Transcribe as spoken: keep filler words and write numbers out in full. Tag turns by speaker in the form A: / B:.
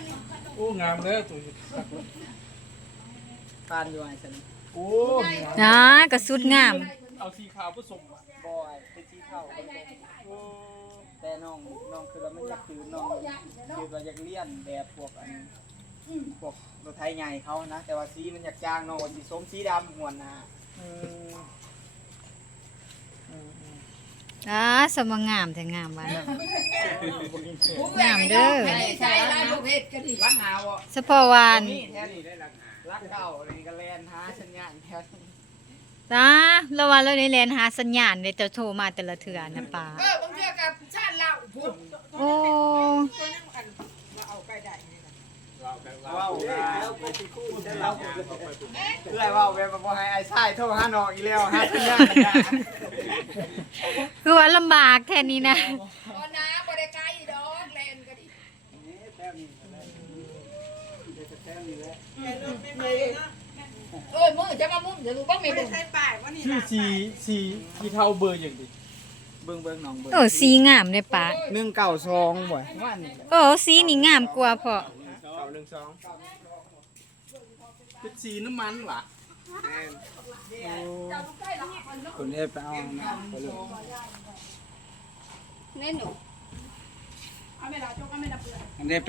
A: โอ้งามเด้อตัว
B: ปานอยู่ไอ้ฉัน
A: โอ้
C: นะกระสุดงาม
A: เอาสีขาวผสม
B: บอยเป็นสีขาวแต่น้องน้องคือเราไม่อยากคือน้องคือเราอยากเลี้ยนแบบพวกอันพวกรถไทยใหญ่เขานะแต่ว่าสีมันอยากจางน้องว่าสีส้มสีดำหวนนะ
C: อ่าสมงามแต่งามบ้านงามเด้อ
D: ใช่ได้ลูกเห็ดกันดิ
B: รักหาวอ่ะ
C: สะพอวาน
B: นี่แท้นี่ได้รักหารักเก่าอะไรก็แลนหาสัญญาณแท้
C: จ้าระวังเราในแลนหาสัญญาณเลยจะโทรมาแต่ละเถื่อนะป้า
D: เออบางเทื่อกับชาติเราพุ่น
C: โอ้
B: ว้าวแล้วไปสิคู่ได้เราเพื่อว่าเว็บบ่ให้ไอ้ชายโทรหาน้องอีแล้วหาสัญญาณกัน
C: คือว่าลำบากแค่นี้นะ
D: ตอนน้ำบริการอีดอกแลนกันดิเอ้ยมึงจะมามุ่งเดี๋ยวกูบ้างไม่บุ้ง
A: ชื่อสีสีสีเทาเบอร์อย่างดิ
B: เบิ่งเบิ่งน้องเบิ่ง
C: เออสีงามเลยป้า
B: หนึ่งเก้าสองบ่ว่านี่
C: เออสีนี่งามกว่าพอ
B: เก้าหนึ่งสอง
A: เป็นสีน้ำมันหรอ
B: คุณเอฟไปเอานะไปเลย
D: เน่นหนู
B: อันนี้